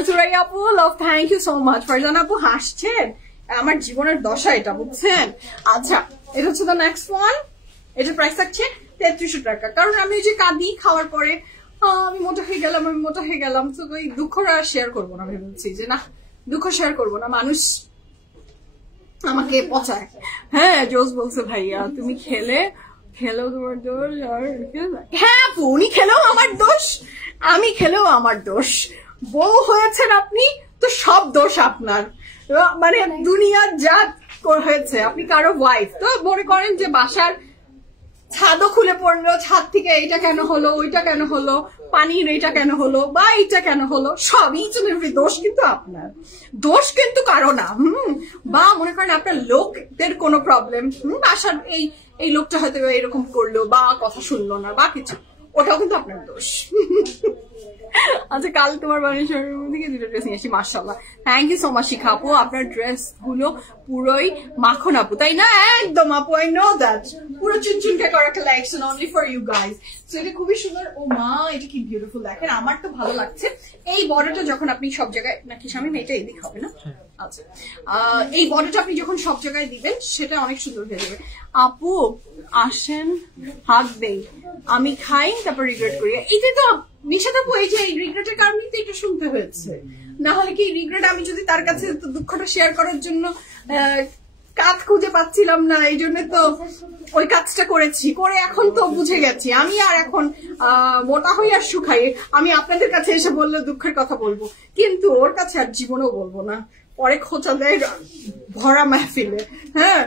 সুরাইয়া আপু love, thank you so much. Farzana আপু হাসছেন, আমার জীবনের দশা এটা, বুঝছেন? আচ্ছা, এটা হচ্ছে দ্য নেক্সট ওয়ান। এটার প্রাইস থাকছে 3300 টাকা। কারণ আমি যে কাঁদি খাওয়ার পরে আমি মোটা হয়ে গেলাম, আমি মোটা হয়ে গেলাম, তো ওই দুঃখটা শেয়ার করবো না, ভেবেছি যে না দুঃখ শেয়ার করবো না, মানুষ আমাকে পচায়। হ্যাঁ, জোস বলছে ভাইয়া তুমি খেলেও তোমার দোষ, আর হ্যাঁ আপু উনি খেলেও আমার দোষ, আমি খেলেও আমার দোষ। বউ হয়েছেন আপনি তো সব দোষ আপনার, মানে দুনিয়ার যা হয়েছে, আপনি কারো ওয়াইফ তো মনে করেন যে বাসার ছাদও খুলে পড়লো, ছাদ থেকে এইটা কেন হলো, ওইটা কেন হলো, পানির এইটা কেন হলো, বা এইটা কেন হলো, সব ইচ এন্ড এভরি দোষ কিন্তু আপনার, দোষ কিন্তু কারো না। বা মনে করেন আপনার লোকদের কোনো প্রবলেম, বাসার এই লোকটা হয়তো এরকম করলো বা কথা শুনলো না বা কিছু, ওটাও কিন্তু আপনার দোষ। আচ্ছা, কাল তোমার বাড়ির শোরুম থেকে দুটো ড্রেস নিয়ে আসি, মাশাআল্লাহ, থ্যাংক ইউ সো মাচ শিখা আপু, আপনার ড্রেস গুলো পুরোই মাখন আপু, তাই না? একদম আপু, আই নো দ্যাট, পুরো চুনচুনকে করা collection only for you guys. So এটা খুবই সুন্দর। ও মা, এটা কি বিউটিফুল, দেখেন আমার তো ভালো লাগছে। এই বর্ডারটা যখন আপনি সব জায়গায়, নাকি স্বামী মেয়েটা এদিক হবে না? আচ্ছা, এই বর্ডারটা আপনি যখন সব জায়গায় দিবেন সেটা অনেক সুন্দর হয়ে যাবে। আপু আসেন, হাত দেই, আমি খাই, তারপর রিগ্রেট করি। এইটাই তো নিশাদ আপু, এই যে এই রিগ্রেটের কারণেই তো এটা শুনতে হয়েছে, না হলে কি রিগ্রেট আমি যদি তার কাছে দুঃখটা শেয়ার করার জন্য কাজ খুঁজে পাচ্ছিলাম না, এই জন্য তো ওই কাজটা করেছি, করে এখন তো বুঝে গেছি আমি আর এখন মোটা হই আর শুকাই, আমি আপনাদের কাছে এসে বললে দুঃখের কথা বলবো, কিন্তু ওর কাছে আর জীবনেও বলবো না, পরে খোঁচা দেয় ভরা মাহফিলে। হ্যাঁ,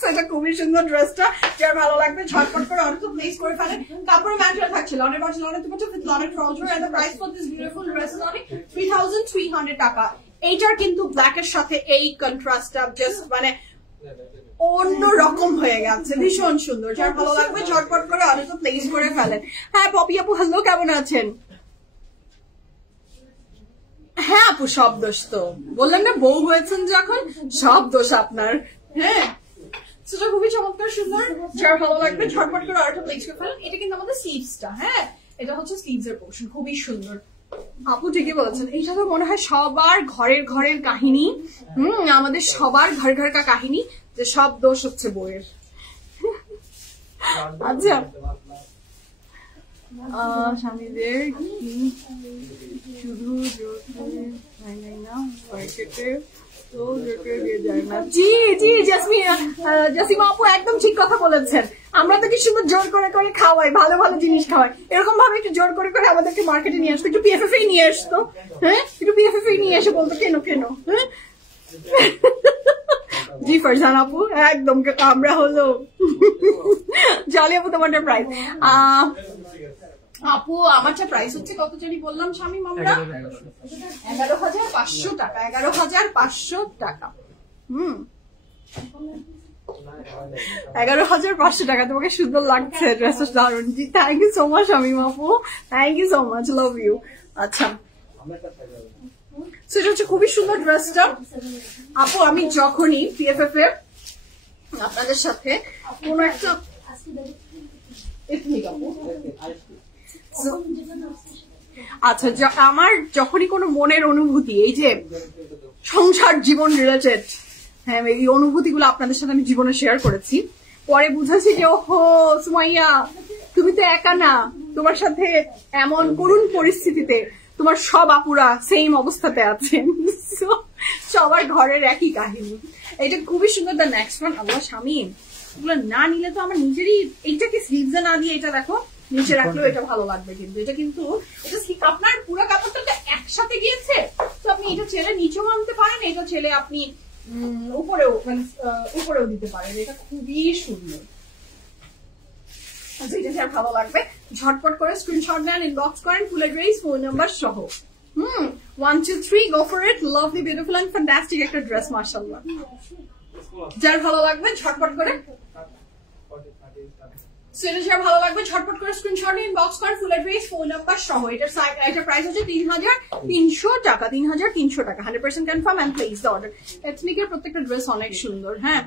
সেটা খুবই সুন্দর ড্রেসটা, যার ভালো লাগবে ঝটপট করে অর্ডার তো প্লেস করে ফেলেন। কাপড়ের ম্যাটেরিয়াল থাকছে লনের বাটি, লনের দুপাট্টা উইথ লনের trouser, and the price for this beautiful dress is only 3300 টাকা। এইটার কিন্তু ব্ল্যাক এর সাথে এই কন্ট্রাস্টটা জাস্ট মানে অন্য রকম হয়ে গেছে, ভীষণ সুন্দর, যার ভালো লাগবে ঝটপট করে অর্ডার তো প্লেস করে ফেলেন। হ্যাঁ পপি আপু হ্যালো, কেমন আছেন? হ্যাঁ আপু, সব দোষ তো বললেন না, বউ হয়েছেন যখন সব দোষ আপনার। হ্যাঁ, সেটা খুবই চমৎকার সুন্দর, যার ভালো লাগবে ঝটপট করে অর্ডার প্লেস করে ফেলেন। এটা কিন্তু আমাদের স্লিভসটা, হ্যাঁ এটা হচ্ছে স্লিভস এর পোর্শন, খুবই সুন্দর। আপু ঠিকই বলেছেন, এইটা তো মনে হয় সবার ঘরের কাহিনী, আমাদের সবার ঘর কাহিনী, যে সব দোষ হচ্ছে বউয়ের। আচ্ছা, স্বামীদের শুধু না মার্কেটে তো দিয়ে যায় না। জি জি জাসিমা আপু একদম ঠিক কথা বলেছেন। আমরা তো কি সুন্দর জোর করে করে খাওয়াই, ভালো ভালো জিনিস খাওয়াই, এরকম ভাবে একটু জোর করে করে আমাদেরকে মার্কেটে নিয়ে আসতো, একটু পিএফএফ নিয়ে আসতো। হ্যাঁ একটু পিএফএফ নিয়ে এসে বলতো কেন কেন। হ্যাঁ জি ফারজান আপু একদম আমরা হলো জালি আপু তোমাদের প্রাইস। আপু আমারটা প্রাইস হচ্ছে কত জানি বললাম শামিম আমরা 11,500 টাকা। 11,500 টাকা। 11,500 টাকা। তোমাকে সুন্দর লাগছে ড্রেসটা, দারুন। জি thank you so much Shamim আপু, thank you so much, love you. আচ্ছা সেটা হচ্ছে খুবই সুন্দর ড্রেসটা আপু। আমি যখনই পিএফএফ এ আপনাদের সাথে কোন একটা আচ্ছা আমার যখনই কোনো মনের অনুভূতি, এই যে সংসার জীবন রিলেটেড, হ্যাঁ এই অনুভূতি গুলো আপনাদের সাথে আমি জীবনে শেয়ার করেছি, পরে বুঝেছি যে ওহো সুমাইয়া তুমি তো একা না, তোমার সাথে এমন করুণ পরিস্থিতিতে তোমার সব আপুরা সেম অবস্থাতে আছেন, সবার ঘরের একই কাহিনী। এটা খুবই সুন্দর। দ্য নেক্সট ওয়ান, আল্লাহ শামিম এগুলো না নিলে তো আমার নিজেরই, এইটাকে স্লিভসে না দিয়ে এটা দেখো নিচে রাখলেও এটা ভালো লাগবে, কিন্তু এটা কিন্তু এটা আপনার পুরো কাপড়টা তো একসাথে গিয়েছে, তো আপনি এটা ছেলে নিচেও আনতে পারেন, এটা ছেলে আপনি উপরেও মানে উপরেও দিতে পারেন। এটা খুবই সুন্দর। আচ্ছা এটা যার ভালো লাগবে ঝটপট করে স্ক্রিনশট নেন, ইনবক্স করেন ফুল অ্যাড্রেস ফোন নাম্বার সহ। 1 2 3 go for it. Lovely beautiful and fantastic একটা ড্রেস মাশাআল্লাহ। যার ভালো লাগবে ঝটপট করে, সেটা যার ভালো লাগবে ঝটপট করে স্ক্রিনশট নিয়ে ইনবক্স করেন ফুল অ্যাড্রেস ফোন নাম্বার সহ। এটার প্রাইস হচ্ছে 3,300 টাকা। 3,300 টাকা 100% confirm and place the order. এথনিকের প্রত্যেকটা ড্রেস অনেক সুন্দর। হ্যাঁ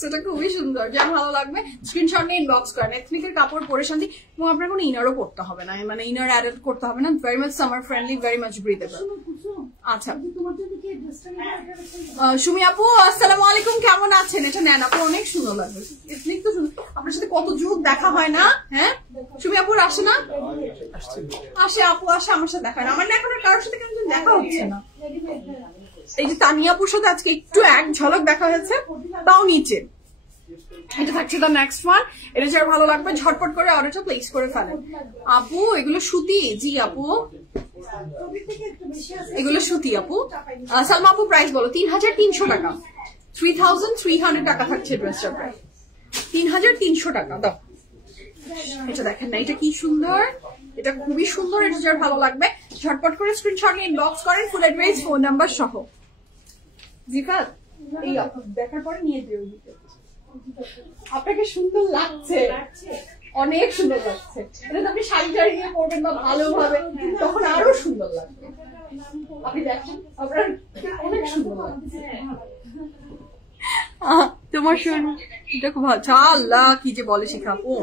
সেটা খুবই সুন্দর। যার ভালো লাগবে স্ক্রিনশট নিয়ে ইনবক্স করেন। এথনিকের কাপড় পরে শান্তি, এবং আপনার কোনো ইনারও পড়তে হবে না, মানে ইনার অ্যাড করতে হবে না। Very much summer friendly, very much breathable. আচ্ছা সুমি আপু আসসালামু আলাইকুম, কেমন আছেন? এটা নেন আপু, অনেক সুন্দর লাগবে। এথনিক তো আপনার সাথে কত যুগ দেখা হয় না। হ্যাঁ সুমি আপুর আসে না? আসে আপু, আসে আমার সাথে দেখা হয় না। আমার না এখন কারোর সাথে কেন দেখা হচ্ছে না। এই যে তানিয়াপুর সাথে আজকে একটু এক ঝলক দেখা হয়েছে, তাও নিচে। এটা থাকছে দ্য নেক্সট ওয়ান। এটা যার ভালো লাগবে ঝটপট করে অর্ডারটা প্লেস করে ফেলেন। আপু এগুলো সুতি? জি আপু এগুলো সুতি আপু। সালমা আপু প্রাইস বলো। 3,300 টাকা। 3,300 টাকা থাকছে ড্রেসটার প্রাইস। 3,300 টাকা দাও। এটা দেখেন না, এটা কি সুন্দর, এটা খুবই সুন্দর। এটা যার ভালো লাগবে ঝটপট করে স্ক্রিনশট নিয়ে ইনবক্স করেন ফুল অ্যাড্রেস ফোন নাম্বার সহ। জিফাত এই দেখার পরে নিয়ে যেও। আপনাকে সুন্দর লাগছে, অনেক সুন্দর লাগছে। এটা আপনি শাড়ি টাড়ি দিয়ে পরবেন বা ভালোভাবে, তখন আরো সুন্দর লাগবে। আপনি দেখেন আপনার অনেক সুন্দর লাগছে। তোমার শুনুন এটা খুব ভালো। আল্লাহ কি যে বলে শিখাবো।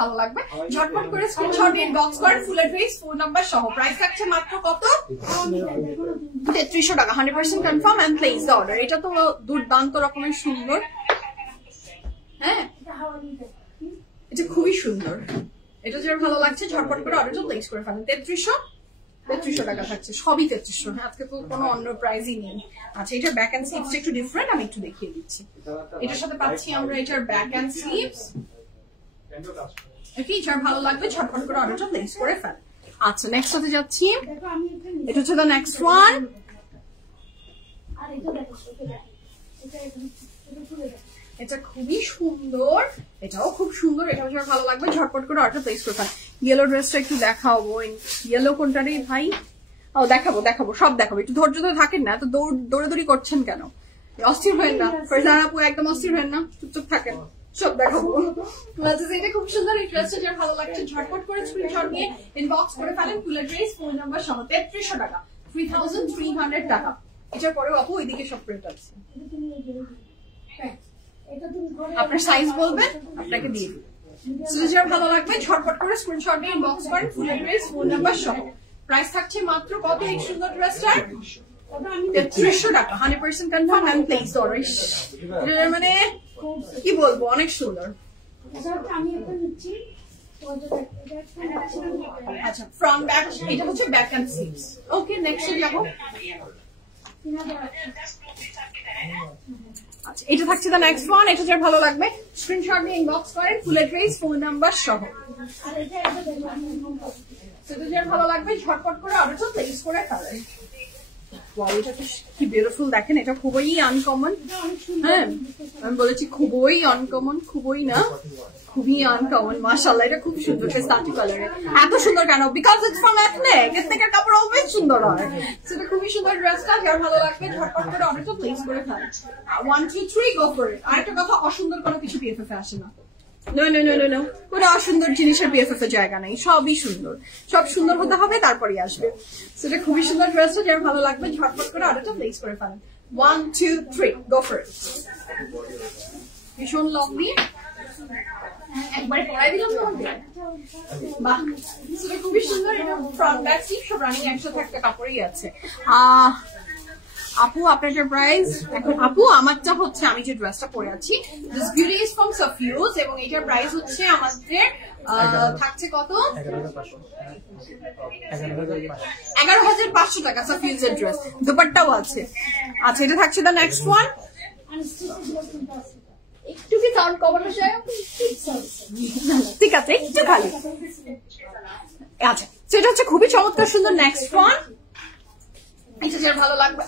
ভালো লাগবে ঝটপট করে স্ক্রিনশট ইনবক্স করেন ফুল অ্যাড্রেস ফোন নাম্বার সহ। প্রাইস থাকছে মাত্র কত? 3,300 টাকা। 100% confirm and place the order. এটা তো দুর্দান্ত রকমের সুন্দর। হ্যাঁ এটা খুবই সুন্দর। এটা যার ভালো লাগছে ঝটপট করে অর্ডারটা প্লেস করে ফেলেন। 3,300 টাকা থাকছে, সবই 3,300। হ্যাঁ আজকে তো কোনো অন্য প্রাইসই নেই। আচ্ছা এটার ব্যাক এন্ড স্লিভস একটু ডিফারেন্ট, আমি একটু দেখিয়ে দিচ্ছি। এটার সাথে পাচ্ছি আমরা এটার ব্যাক এন্ড স্লিভস। ওকে যার ভালো লাগবে ঝটপট করে অর্ডারটা প্লেস করে ফেল। আচ্ছা নেক্সট হতে যাচ্ছি। এটা হচ্ছে দ্য নেক্সট ওয়ান। এটা খুবই সুন্দর, এটাও খুব সুন্দর। এটাও যার ভালো লাগবে ঝটপট করে অর্ডার প্লেস করে ফেল। ইয়েলো ড্রেসটা একটু দেখাবো। ইয়েলো কোনটা রে ভাই? ও দেখাবো সব দেখাবো। একটু ধৈর্য ধরে থাকেন না, তো দৌড়াদৌড়ি করছেন কেন? অস্থির হবেন না ফারজান আপু, একদম অস্থির হবেন না, চুপচাপ থাকেন, সব দেখাবো। এটা খুব সুন্দর। এই ড্রেসটা যার ভালো লাগছে ঝটপট করে স্ক্রিনশট নিয়ে ইনবক্স করে ফেলেন ফুল অ্যাড্রেস ফোন নাম্বার সহ। 3,300 টাকা। 3,300 টাকা। এটার পরেও আপু ওইদিকে সব প্রিন্ট আছে, আপনার সাইজ বলবেন আপনাকে দিয়ে দিই। যার ভালো লাগবে ঝটপট করে স্ক্রিনশট নিয়ে ইনবক্স করেন ফুল অ্যাড্রেস ফোন নাম্বার সহ। প্রাইস থাকছে মাত্র কত? এই সুন্দর ড্রেসটার 3,300 টাকা। 100% কনফার্ম এন্ড প্লেস অর্ডার। মানে কি বলবো, অনেক সুন্দর। আচ্ছা ফ্রন্ট ব্যাক, এটা হচ্ছে back end sleeves. Okay next যাবো। আচ্ছা এটা থাকছে দ্য নেক্সট ওয়ান। এটা যার ভালো লাগবে স্ক্রিনশট নিয়ে ইনবক্স করেন, ফুল অ্যাড্রেস, ফোন নাম্বার সহ। সেটা যার ভালো লাগবে ঝটপট করে অর্ডারটা প্লেস করে ফেলেন। এটা কি বিউটিফুল দেখেন, এটা খুবই আনকমন। হ্যাঁ আমি বলেছি খুবই আনকমন, খুবই না খুবই আনকমন। মাশাআল্লাহ এটা খুব সুন্দর পেস্তাচি কালারে। এত সুন্দর কেন? Because it's from Ethnic. এথনিকের কাপড় অলওয়েজ সুন্দর হয়। সেটা খুবই সুন্দর ড্রেসটা, যার ভালো লাগবে ঝটপট করে অর্ডারটা প্লেস করে ফেলেন। 1 2 3 গো ফর ইট। আরেকটা কথা, অসুন্দর কোনো কিছু বিএফএফ এ আসে না। No no no no no, কোনো অসুন্দর জিনিসের বিএফএফ এর জায়গা নেই, সবই সুন্দর। সব সুন্দর হতে হবে তারপরে আসবে। সেটা খুবই সুন্দর ড্রেসটা, যার ভালো লাগবে ঝটপট করে অর্ডারটা প্লেস করে ফেলেন। 1 2 3 গো ফর ইট। ভীষণ লাভলি, একবারে পরাই দিলাম তোমাকে। বাহ সেটা খুবই সুন্দর। এটা ফ্রন্ট ব্যাক স্লিভ সব রানিং একসাথে একটা কাপড়ই আছে। আপু আপনার প্রাইস এখন? আপু আমারটা হচ্ছে, আমি যে ড্রেসটা পরে আছি দিস বিউটি ইজ ফ্রম সাফিউজ, এবং এটার প্রাইস হচ্ছে আমাদের থাকছে কত? 11,500 টাকা সাফিউজের ড্রেস, দুপাট্টাও আছে। আচ্ছা এটা থাকছে দ্য নেক্সট ওয়ান। একটু কি সাউন্ড কমানো যায়? ঠিক আছে একটু খালি। আচ্ছা সেটা হচ্ছে খুবই চমৎকার সুন্দর নেক্সট ওয়ান। এটা যার ভালো লাগবে,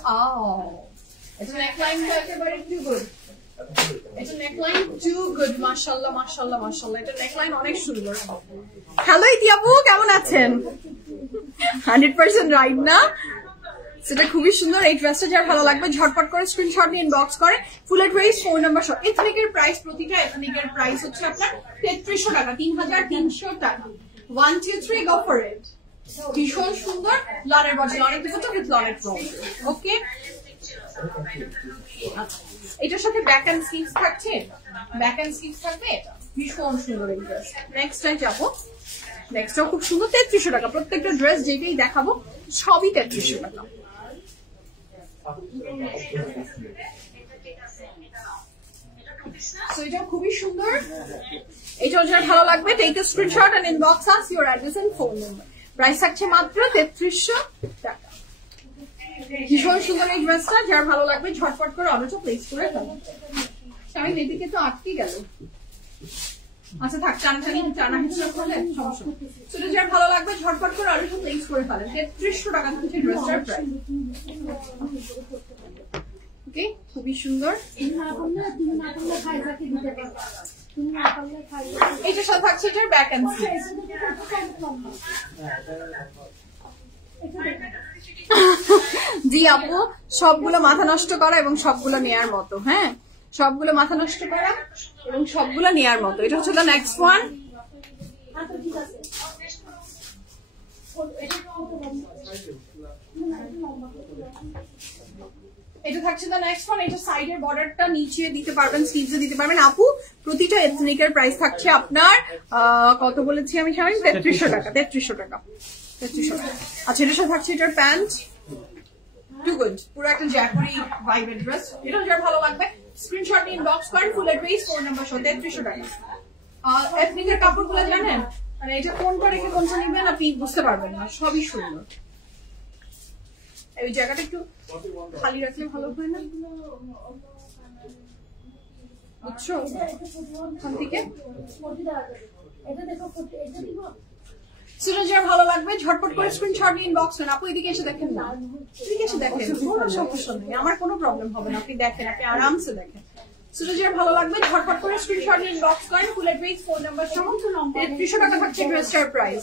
এটা নেকলাইনটা একেবারে টু গুড। এটা নেকলাইন টু গুড, মাশাআল্লাহ মাশাআল্লাহ মাশাআল্লাহ। এটা নেকলাইন অনেক সুন্দর। হ্যালো ইতি আপু কেমন আছেন? 100% রাইট না? সেটা খুবই সুন্দর। এই ড্রেসটা যার ভালো লাগবে ঝটপট করে স্ক্রিনশট নিয়ে ইনবক্স করে, ফুল অ্যাড্রেস, ফোন নাম্বার সহ। এথনিকের প্রাইস, প্রতিটা এথনিকের প্রাইস হচ্ছে আপনার 3300 টাকা, 3300 টাকা। 1 2 3 গো ফর ইট। ভীষণ সুন্দর লনের বডি, লনের দুটো উইথ লনের ফ্রম। ওকে এটার সাথে ব্যাক এন্ড স্লিভস থাকছে, ব্যাক এন্ড স্লিভস থাকবে। এটা ভীষণ সুন্দর এই ড্রেস। নেক্সট টাইম যাবো। নেক্সটটাও খুব সুন্দর, 3300 টাকা। প্রত্যেকটা ড্রেস যেটাই দেখাবো সবই 3300 টাকা। এটাও খুবই সুন্দর। এটাও যার ভালো লাগবে take a screenshot and inbox us your address and phone number. Price থাকছে মাত্র 3300 টাকা। ভীষণ সুন্দর এই ড্রেসটা, যার ভালো লাগবে ঝটপট করে অর্ডারটা প্লেস করে ফেলুন। আমি এদিকে তো আটকে গেল। আচ্ছা থাক, টানা হিসেবে করলে সমস্যা। সেটা যার ভালো লাগবে ঝটপট করে অর্ডারটা প্লেস করে ফেলেন। 3300 টাকা হচ্ছে ড্রেসটার প্রাইস। ওকে খুবই সুন্দর। এটার সাথে থাকছে এটার ব্যাক এন্ড স্লিভ। জি আপু সবগুলো মাথা নষ্ট করা এবং সবগুলো নেয়ার মতো। হ্যাঁ সবগুলো মাথা নষ্ট করা এবং সবগুলো নেয়ার মতো। এটা হচ্ছে দ্য নেক্সট ওয়ান। এটা থাকছে দ্য নেক্সট ওয়ান। এটা সাইডের বর্ডারটা নিচে দিতে পারবেন, স্লিভসে দিতে পারবেন। আপু প্রতিটা এথনিকের প্রাইস থাকছে আপনার কত বলেছি আমি স্বামী? 3300 টাকা। 3300 টাকা। 3300 টাকা। আচ্ছা এটার সাথে থাকছে এটার প্যান্ট। টু গুড, পুরো একটা জ্যাকরি ভাইবের ড্রেস। এটা যার ভালো লাগবে স্ক্রিনশট নিয়ে ইনবক্স করেন, ফুল অ্যাড্রেস, ফোন নাম্বার সহ। 3300 টাকা। এথনিকের কাপড়গুলো জানেন মানে এটা কোনটা রেখে কোনটা নিবেন আপনি বুঝতে পারবেন না, সবই সুন্দর। এই জায়গাটা একটু খালি রাখলে ভালো হয় না? বুঝছো? ওখান থেকে সেটা যার ভালো লাগবে ঝটপট করে স্ক্রিনশট নিয়ে ইনবক্স করেন। আপু এদিকে এসে দেখেন না, এদিকে এসে দেখেন, কোনো সমস্যা নেই, আমার কোনো প্রবলেম হবে না। আপনি দেখেন, আপনি আরামসে দেখেন। সেটা যার ভালো লাগবে ঝটপট করে স্ক্রিনশট নিয়ে ইনবক্স করেন, ফুল অ্যাড্রেস, ফোন নাম্বার সহ। 3300 টাকা থাকছে ড্রেসটার প্রাইস।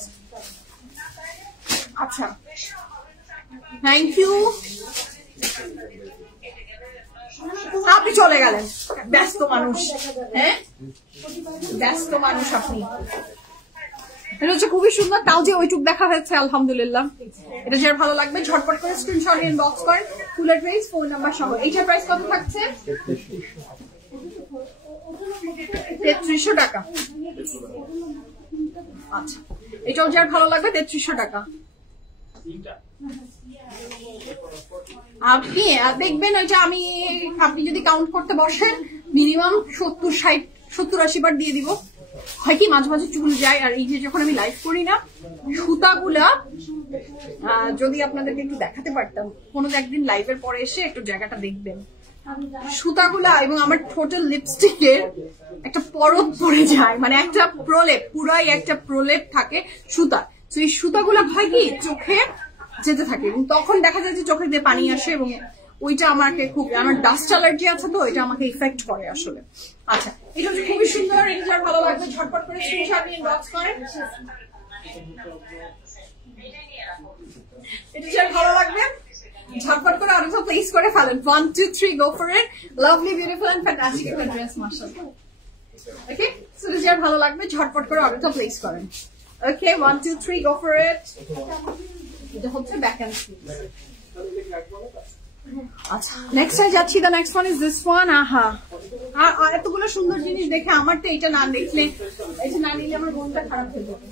আচ্ছা থ্যাংক ইউ। আপনি চলে গেলেন, ব্যস্ত মানুষ। হ্যাঁ ব্যস্ত মানুষ আপনি। এটা হচ্ছে খুবই সুন্দর, তাও যে ওইটুক দেখা হয়েছে আলহামদুলিল্লাহ। এটা যার ভালো লাগবে ঝটপট করে স্ক্রিনশট নিয়ে ইনবক্স করেন, ফুল অ্যাড্রেস, ফোন নাম্বার সহ। এইটার প্রাইস কত থাকছে? 3300 টাকা। আচ্ছা এটাও যার ভালো লাগবে 3300 টাকা। আপনি দেখবেন এটা আপনি যদি কাউন্ট করতে বসেন মিনিমাম 70-80 বার দিয়ে দিব। হয় কি মাঝে মাঝে চুল যায়, আর এই যে যখন আমি লাইভ করি না, সুতাগুলা যদি আপনাদেরকে একটু দেখাতে পারতাম, কোনো একদিন লাইভের পরে এসে একটু জায়গাটা দেখবেন, সুতাগুলা এবং আমার টোটাল লিপস্টিকের একটা পরত পড়ে যায়, মানে একটা প্রলেপ, পুরাই একটা প্রলেপ থাকে সুতা। তো এই সুতাগুলা হয় কি চোখে যেতে থাকে এবং তখন দেখা যায় যে চোখে দিয়ে পানি আসে, এবং ওইটা আমাকে খুব, আমার ডাস্ট অ্যালার্জি আছে তো এটা আমাকে ইফেক্ট করে আসলে। আচ্ছা, এটা হচ্ছে খুবই সুন্দর, এটা যার ভালো লাগবে ঝটপট করে স্ক্রিনশট নিয়ে ইনবক্স করেন। এটা যার ভালো লাগবে ঝটপট করে অর্ডারটা প্লেস করে ফেলেন। 1 2 3 go for it. Lovely beautiful and fantastic একটা ড্রেস, মাশাআল্লাহ। ওকে, সো এটা যার ভালো লাগবে ঝটপট করে অর্ডারটা প্লেস করেন। ওকে, 1 2 3 গো ফর ইট। এটা হচ্ছে ব্যাক এন্ড স্লিভ। আচ্ছা, নেক্সট আই যাচ্ছি। The next one is this one. আহা, আর এতগুলো সুন্দর জিনিস দেখে আমার তো এটা না দেখলে, এটা না নিলে আমার মনটা খারাপ হয়ে যাবে।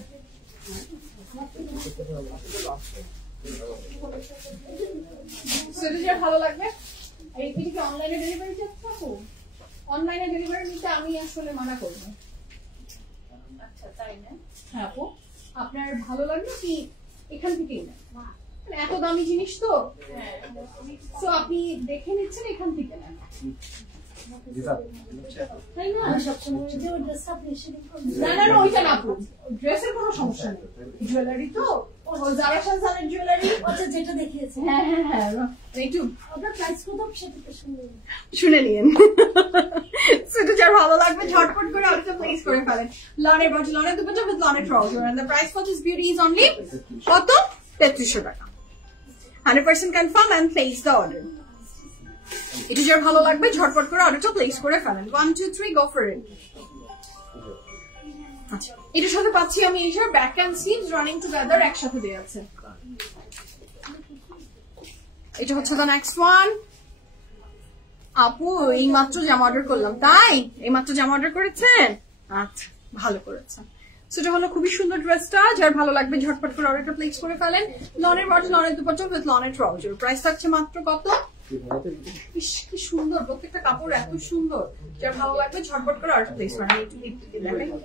সেটা ভালো লাগবে। এই কি অনলাইনে ডেলিভারি চাচ্ছো? অনলাইনে ডেলিভারি নিতে আমি আসলে মানা করব। আচ্ছা, তাই না? হ্যাঁ আপু, আপনার ভালো লাগবে কি এখান থেকেই না, এত দামি জিনিস তো, তো আপনি দেখে নিচ্ছেন এখান থেকে না। ওইটা না আপু, ড্রেসের কোনো সমস্যা নেই, জুয়েলারি তো যারা সাজানের জুয়েলারি যেটা দেখিয়েছে। হ্যাঁ হ্যাঁ হ্যাঁ, একটু আপনার প্রাইস কত সেটা শুনে নিন। সেটা যার ভালো লাগবে ঝটপট করে অর্ডারটা প্লেস করে ফেলেন। লনের বডি, লনের দুপাট্টা উইথ লনের trouser, and the price for this beauty is only কত? 3300 টাকা। 100% confirm and place the order. এটা যার ভালো লাগবে ঝটপট করে অর্ডারটা প্লেস করে ফেলেন। 1 2 3 গো ফর ইট। আচ্ছা, এটার সাথে পাচ্ছি আমি এই যে back end sleeves running together একসাথে দেয়া আছে। এটা হচ্ছে দ্য নেক্সট ওয়ান। আপু এই মাত্র জামা অর্ডার করলাম। তাই এই মাত্র জামা অর্ডার করেছেন? আচ্ছা, ভালো করেছেন। সেটা হলো খুবই সুন্দর ড্রেসটা, যার ভালো লাগবে ঝটপট করে অর্ডারটা প্লেস করে ফেলেন। লনের বডি, লনের দুপাট্টা উইথ লনের ট্রাউজার, প্রাইস থাকছে মাত্র কত? কি সুন্দর, প্রত্যেকটা কাপড় এত সুন্দর, যার ভালো লাগবে ঝটপট করে অর্ডার প্লেস করেন।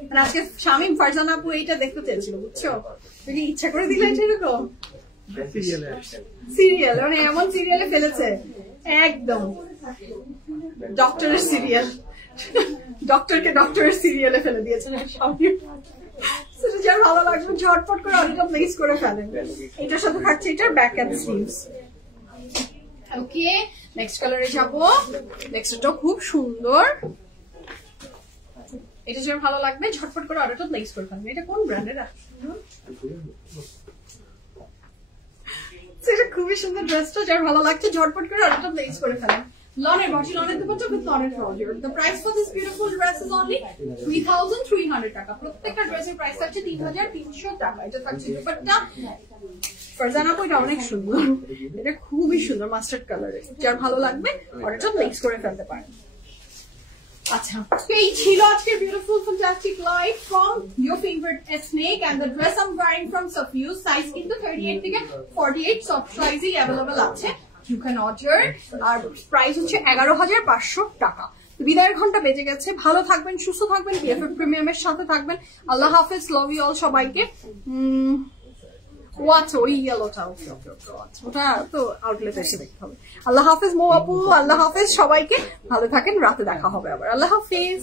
মানে আজকে শামিম ফারজানা আপু এইটা দেখতে চেয়েছিল, বুঝছো, তুমি ইচ্ছা করে দিলে এরকম সিরিয়াল, মানে এমন সিরিয়ালে ফেলেছে একদম ডক্টরের সিরিয়াল, ডক্টরকে ডক্টরের সিরিয়ালে ফেলে দিয়েছে শামিম। যার ভালো লাগবে ঝটপট করে অর্ডারটা প্লেস করে ফেলেন। এটার সাথে থাকছে এটার ব্যাক এন্ড স্লিভস। ওকে, নেক্সট কালারে যাবো। নেক্সটটাও খুব সুন্দর, এটা যার ভালো লাগবে ঝটপট করে অর্ডারটা প্লেস করে ফেলেন। এটা কোন ব্র্যান্ডের? সেটা খুবই সুন্দর ড্রেসটা, যার ভালো লাগছে ঝটপট করে অর্ডারটা প্লেস করে ফেলেন। লনের বডি, লনের দুপাট্টা উইথ লনের trouser, the price for this beautiful dress is only 3300 টাকা। প্রত্যেকটা ড্রেসের প্রাইস থাকছে 3300 টাকা। এটা থাকছে দুপাট্টা। ফারজানা আপু এটা অনেক সুন্দর, এটা খুবই সুন্দর মাস্টার্ড কালারে, যার ভালো লাগবে অর্ডারটা প্লেস করে ফেলতে পারেন। আচ্ছা, এই ছিল আজকের beautiful fantastic live from your favourite Ethnic, and the dress I am wearing from সাফিউজ। সাইজ কিন্তু 38 থেকে 48 সব সাইজই अवेलेबल আছে, ইউ ক্যান অর্ডার। আর প্রাইস হচ্ছে 11500 টাকা। বিদায়ের ঘন্টা বেজে গেছে। ভালো থাকবেন, সুস্থ থাকবেন, বিএফএফ প্রিমিয়ামের সাথে থাকবেন। আল্লাহ হাফেজ, লাভ ইউ অল সবাইকে। আচ্ছা, ওই ইয়েলোটা ওটা তো আউটলেট এসে দেখতে হবে। আল্লাহ হাফেজ মো আপু, আল্লাহ হাফেজ সবাইকে, ভালো থাকেন, রাতে দেখা হবে আবার। আল্লাহ হাফেজ।